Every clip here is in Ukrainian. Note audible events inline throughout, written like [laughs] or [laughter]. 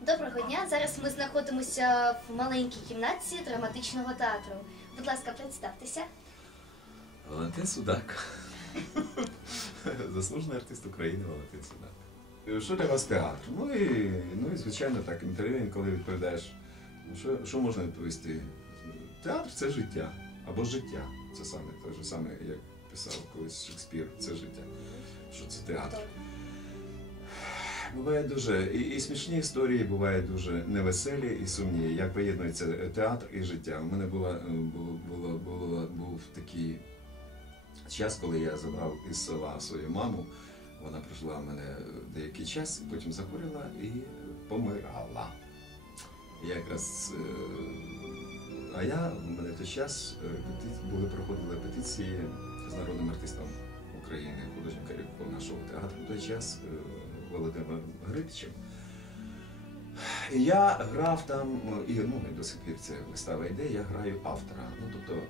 Доброго дня. Зараз ми знаходимося в маленькій кімнаті драматичного театру. Будь ласка, представтеся. Валентин Судак. Заслужений артист України Валентин Судак. Що для вас театр? Ну і, ну і звичайно так, інтерв'ю, коли відповідаєш, ну, що, що можна відповісти? Театр це життя. Або життя. Це саме те ж саме, як писав колись Шекспір, це життя. Що це театр. Буває дуже і, і смішні історії, бувають дуже невеселі і сумні. Як поєднується театр і життя. У мене була, е, було, було, було, був такий час, коли я забрав із села свою маму. Вона прожила в мене деякий час, потім захворіла і помирала. Якраз, е, а я в мене в той час е, були проходили репетиції з народним артистом України, художнім керівником нашого театру в той час е, Володимиром Гритичем. І я грав там, і ну і до сих пір ця вистава йде, я граю автора. Ну тобто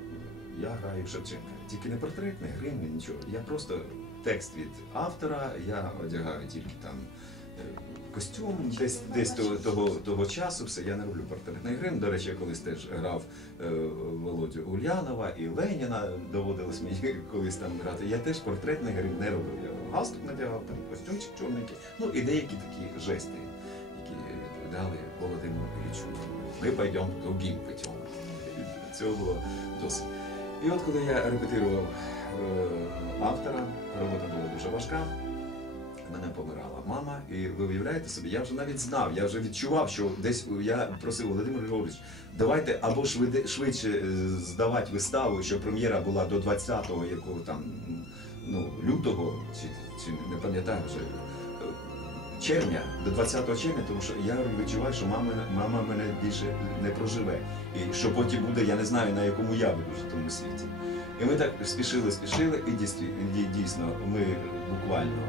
я граю Шевченка. Тільки не портрет, не грим, не нічого. Я просто текст від автора, я одягаю тільки там е, костюм, десь, десь того, того, того часу, все, я не роблю портретний грим. До речі, я колись теж грав е, Володю Ульянова і Леніна доводилось мені [laughs] колись там грати. Я теж портретний грим не робив. Галстук надягав, костюмчик чорненький, ну і деякі такі жести, які відповідали Володимиру Іллічу. Ми пойдемо другим путем. Цього було досить. І от коли я репетирував е, автора, робота була дуже важка. Мене помирала мама, і ви уявляєте собі, я вже навіть знав, я вже відчував, що десь я просив Володимир Григорович, давайте або швидше е, здавати виставу, що прем'єра була до 20-го, якого там ну, лютого, чи, чи не пам'ятаю вже е, червня, до 20 червня, тому що я відчуваю, що мама, мама мене більше не проживе. І що потім буде, я не знаю, на якому я буду в тому світі. І ми так спішили, спішили, і дійсно, ми буквально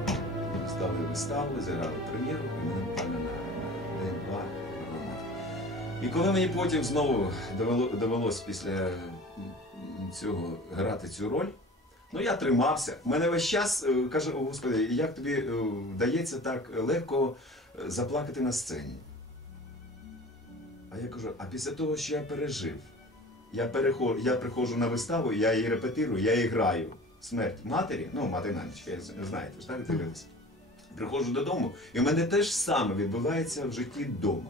здали виставу, зіграли прем'єру, і мене буквально на, день-два. І коли мені потім знову довело, довелось після цього грати цю роль, ну я тримався. Мене весь час е, каже, «О, Господи, як тобі е, вдається так легко е, заплакати на сцені? А я кажу, а після того, що я пережив, я, перехо, я приходжу на виставу, я її репетирую, я її граю. Смерть матері, ну, мати Нанечка, я знаєте ж, так дивилися. Приходжу додому, і в мене те ж саме відбувається в житті вдома.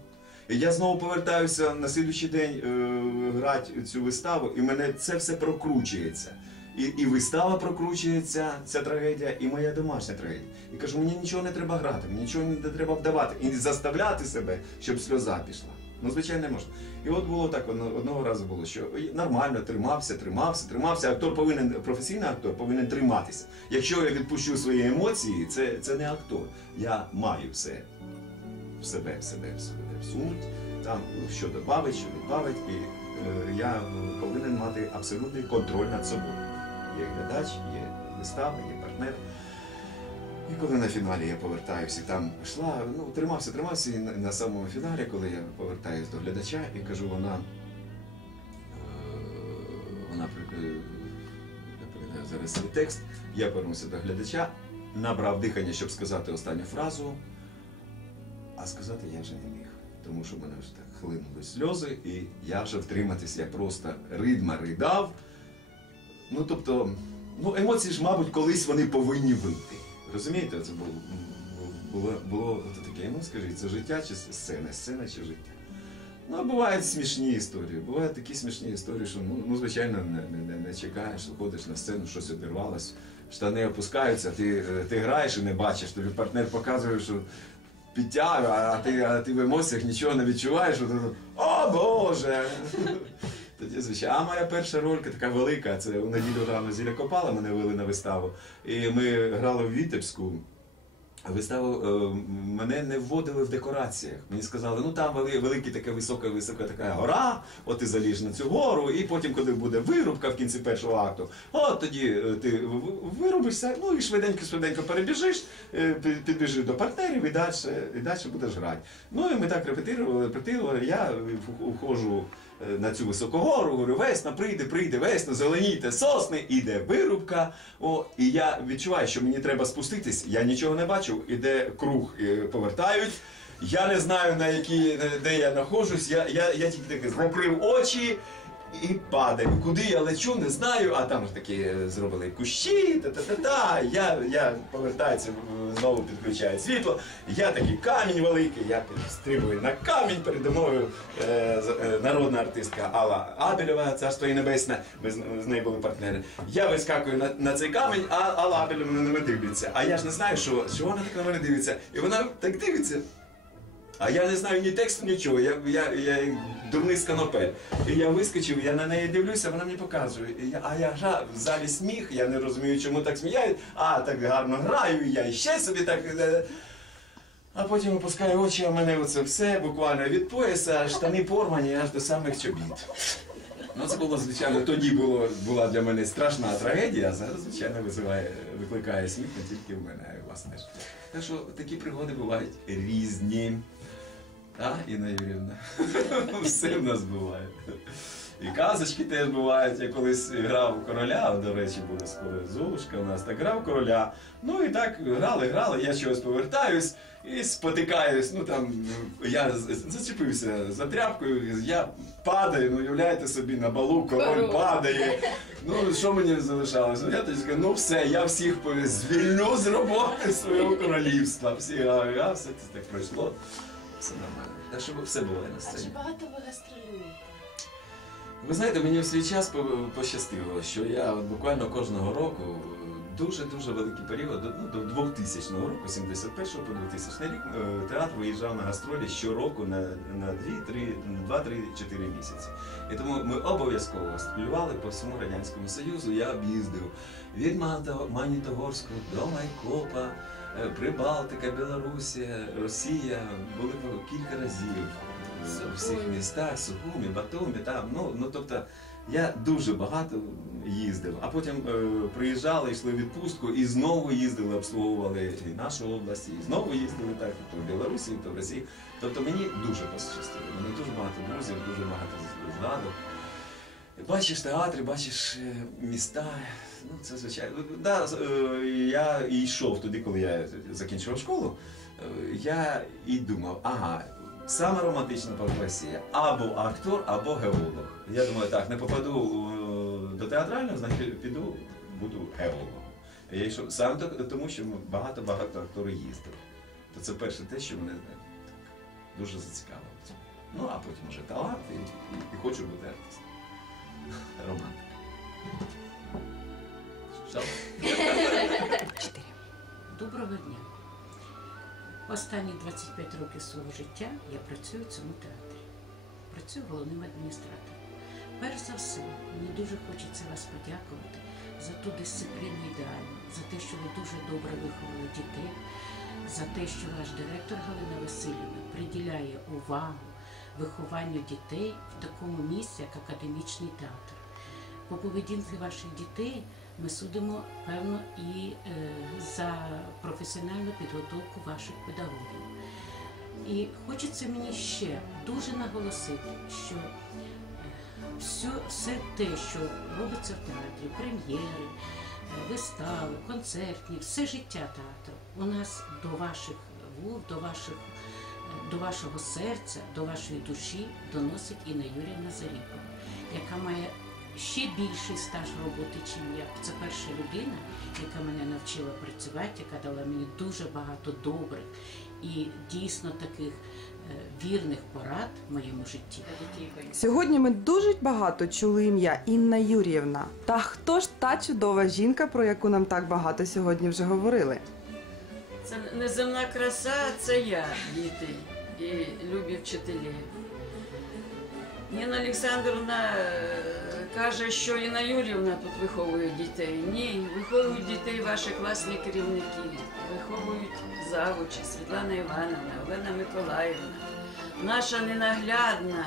І я знову повертаюся на слідуючий день е, грати цю виставу, і в мене це все прокручується. І, і вистава прокручується, ця трагедія, і моя домашня трагедія. І кажу, мені нічого не треба грати, мені нічого не треба вдавати. І заставляти себе, щоб сльоза пішла. Ну, звичайно, не можна. І от було так, одного разу було, що нормально тримався, тримався, тримався. Актор повинен, професійний актор повинен триматися. Якщо я відпущу свої емоції, це, це не актор. Я маю все в себе, в себе, в себе всунуть, там що додавить, що відбавить, і е, я повинен мати абсолютний контроль над собою. Є глядач, є вистава, є партнер. І коли на фіналі я повертаюся, там йшла, ну, тримався, тримався, і на, на самому фіналі, коли я повертаюся до глядача і кажу, вона, е, вона е, я зараз свій текст, я повернувся до глядача, набрав дихання, щоб сказати останню фразу, а сказати я вже не міг. Тому що в мене вже так хлинули сльози, і я вже втриматися, я просто ридма ридав. Ну, тобто, ну, емоції ж, мабуть, колись вони повинні вийти. Розумієте, це було, було, було таке, ну скажіть, це життя чи сцена, сцена чи життя. Ну, бувають смішні історії. Бувають такі смішні історії, що ну, ну звичайно, не, не, не, чекаєш, виходиш на сцену, щось обірвалось, штани опускаються, ти, е, ти граєш і не бачиш, тобі партнер показує, що підтягує, а ти, а ти в емоціях нічого не відчуваєш, ти, о Боже! Тоді, звичайно, а моя перша ролька така велика, це у неділю рано зіля копала, мене вели на виставу. І ми грали в Вітебську. Виставу е, мене не вводили в декораціях. Мені сказали, ну там вели, велика така висока, висока така гора, от ти заліж на цю гору, і потім, коли буде вирубка в кінці першого акту, от тоді е, ти вирубишся, ну і швиденько, швиденько перебіжиш, е, пі- підбіжиш до партнерів і далі, і далі будеш грати. Ну і ми так репетирували, репетирували. Я входжу на цю високогору, говорю, весна, прийде, прийде, весна, зеленійте сосни, іде вирубка. О, і я відчуваю, що мені треба спуститись. Я нічого не бачу, іде круг, е, повертають. Я не знаю, на які, де я знаходжусь. Я, я, я тільки таки закрив очі і падаю. Куди я лечу, не знаю, а там ж такі зробили кущі, та-та-та-та. Я, я повертаюся, знову підключаю світло. Я такий камінь великий, я підстрибую на камінь передо мною е, е, народна артистка Алла Абелєва, царство і небесне. Ми з, з нею були партнери. Я вискакую на, на цей камінь, а Алла Абелєва на мене дивиться. А я ж не знаю, що, що вона так на мене дивиться. І вона так дивиться. А я не знаю ні тексту, нічого. Я, я, я дурний сканопель. І я вискочив, я на неї дивлюся, вона мені показує. І я, а я гра, в залі сміх, я не розумію, чому так сміяють. А, так гарно граю, і я ще собі так. е, А потім опускаю очі, а мене оце все буквально від пояса, штани порвані аж до самих чобіт. Ну, це було, звичайно, тоді було, була для мене страшна трагедія, а зараз, звичайно, визиває, викликає сміх не тільки в мене, а й теж. Так що такі пригоди бувають різні. А, Інна Юрівна. [laughs] Все в нас буває. І казочки теж бувають. Я колись грав короля, до речі, буде скоро Золушка у нас, так грав короля. Ну і так грали, грали, я чогось повертаюсь і спотикаюсь. Ну там я зачепився за тряпкою, я падаю, ну уявляєте собі, на балу король падає. Ну що мені залишалося? Ну, Я тоді сказав, ну все, я всіх звільню з роботи свого королівства. Всі, а, а все це так пройшло. Все нормально. Так що все буває на А чи багато ви гастролюєте? Ви знаєте, мені в свій час по- пощастило, що я от буквально кожного року дуже-дуже великий період, ну, до 2000 року, 71 по 2000 рік, е, театр виїжджав на гастролі щороку на, на 2-3-4 місяці. І тому ми обов'язково гастролювали по всьому Радянському Союзу. Я об'їздив від Манітогорську до Майкопа, е, Прибалтика, Білорусія, Росія. Були кілька разів в всіх містах, Сухумі, Батумі, там. Ну, ну тобто я дуже багато їздив, а потім е, приїжджали, йшли в відпустку і знову їздили, обслуговували і нашу область, і знову їздили так, то в Білорусі, то в Росії. Тобто мені дуже пощастило. У мене дуже багато друзів, дуже багато згадок. Бачиш театри, бачиш е, міста. Ну, це звичайно. Да, е, я йшов туди, коли я закінчував школу. е, Я і думав, ага, саме романтична професія або актор, або геолог. Я думаю, так, не попаду е, до театрального, значить піду, буду геологом. Я йшов саме тому, що багато-багато акторів їздили. То це перше те, що мене дуже зацікавило. Ну, а потім вже талант і, і, і хочу бути артистом. [laughs] Романтик. Чотири. Доброго дня. Останні 25 років свого життя я працюю в цьому театрі. Працюю головним адміністратором. Перш за все, мені дуже хочеться вас подякувати за ту дисципліну ідеальну, за те, що ви дуже добре виховали дітей, за те, що ваш директор Галина Васильівна приділяє увагу вихованню дітей в такому місці, як академічний театр. По поведінці ваших дітей ми судимо, певно, і е, за професіональну підготовку ваших педагогів. І хочеться мені ще дуже наголосити, що е, все, все те, що робиться в театрі, прем'єри, е, вистави, концертні, все життя театру у нас до ваших вух, до ваших до вашого серця, до вашої душі доносить Інна Юрівна Заріпова, яка має ще більший стаж роботи, чим я. Це перша людина, яка мене навчила працювати, яка дала мені дуже багато добрих і дійсно таких е, вірних порад в моєму житті. Сьогодні ми дуже багато чули ім'я Інна Юріївна. Та хто ж та чудова жінка, про яку нам так багато сьогодні вже говорили? Це неземна краса, це я, діти і любі вчителі. Ніна Олександровна е, каже, що Інна Юрівна тут виховує дітей. Ні, виховують дітей ваші класні керівники, виховують завучі Світлана Івановна, Олена Миколаївна, наша ненаглядна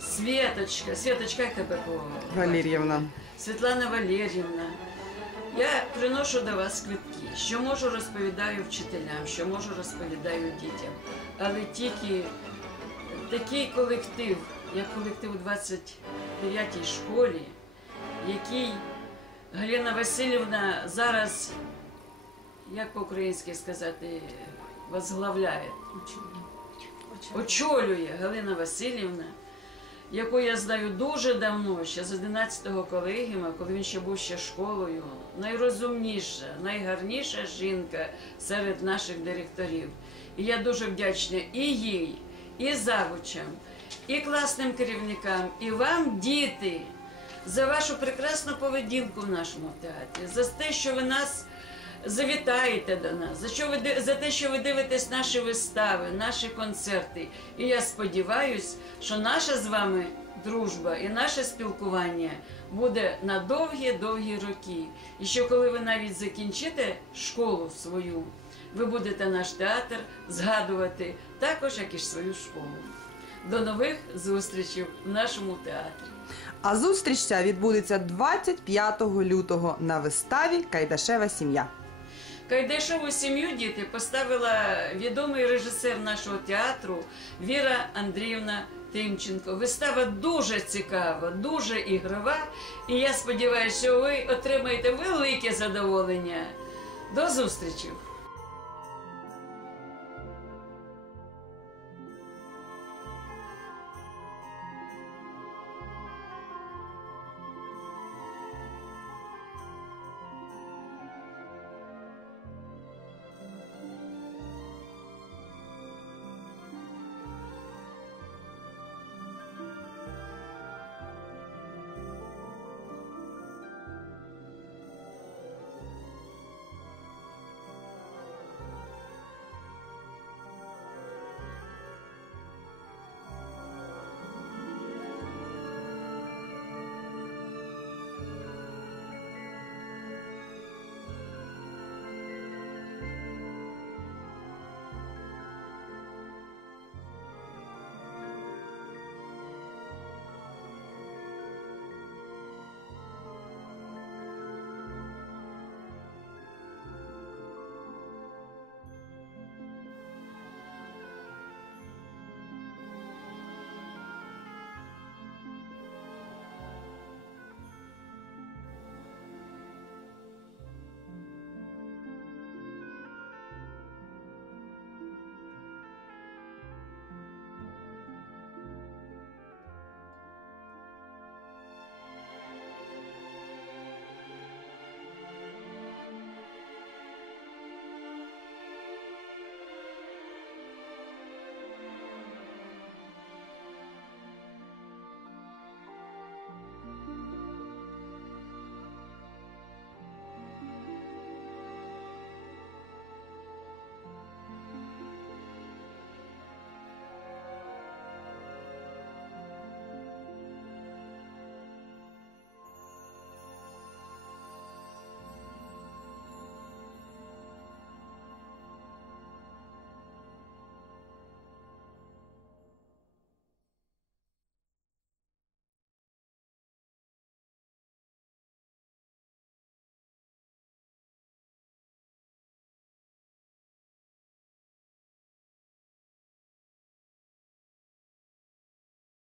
Світочка. Світочка, як тебе по Валеріївна. Світлана Валерівна. Я приношу до вас квитки. Що можу, розповідаю вчителям, що можу, розповідаю дітям. Але тільки такий колектив як колектив у 29-й школі, який Галина Васильівна зараз, як по-українськи сказати, возглавляє, очолює Галина Васильівна, яку я знаю дуже давно, ще з 11-го колегіума, коли він ще був ще школою. Найрозумніша, найгарніша жінка серед наших директорів. І я дуже вдячна і їй, і завучам, і класним керівникам, і вам, діти, за вашу прекрасну поведінку в нашому театрі, за те, що ви нас завітаєте до нас, за, що ви, за те, що ви дивитесь наші вистави, наші концерти. І я сподіваюся, що наша з вами дружба і наше спілкування буде на довгі-довгі роки. І що коли ви навіть закінчите школу свою, ви будете наш театр згадувати також, як і свою школу. До нових зустрічей в нашому театрі. А зустріч ця відбудеться 25 лютого на виставі Кайдашева сім'я. Кайдашову сім'ю діти поставила відомий режисер нашого театру Віра Андріївна Тимченко. Вистава дуже цікава, дуже ігрова. І я сподіваюся, що ви отримаєте велике задоволення. До зустрічі!